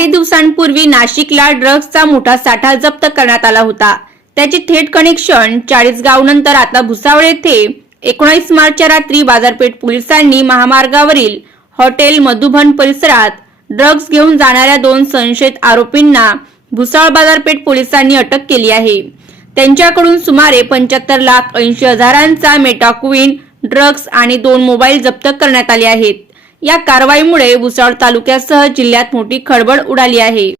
काही दिवसांपूर्वी नाशिकला ड्रग्जचा मोठा साठा जप्त करण्यात आला होता। त्याचे थेट कनेक्शन चाळीसगाव नंतर आता भुसावळ येथे 19 मार्चच्या रात्री बाजारपेठ पोलिसांनी महामार्गावरील हॉटेल मधुबन परिसरात ड्रग्ज घेऊन जाणाऱ्या 2 संशयित आरोपींना भुसावळ बाजारपेठ पोलिसांनी अटक केली आहे। त्यांच्याकडून सुमारे 75,80,000चा मेटाक्विन ड्रग्ज आणि 2 मोबाईल जप्त करण्यात आले आहेत। या कारवाईमुळे भुसावळ तालुक्यासह जिल्ह्यात मोठी खळबळ उडाली आहे।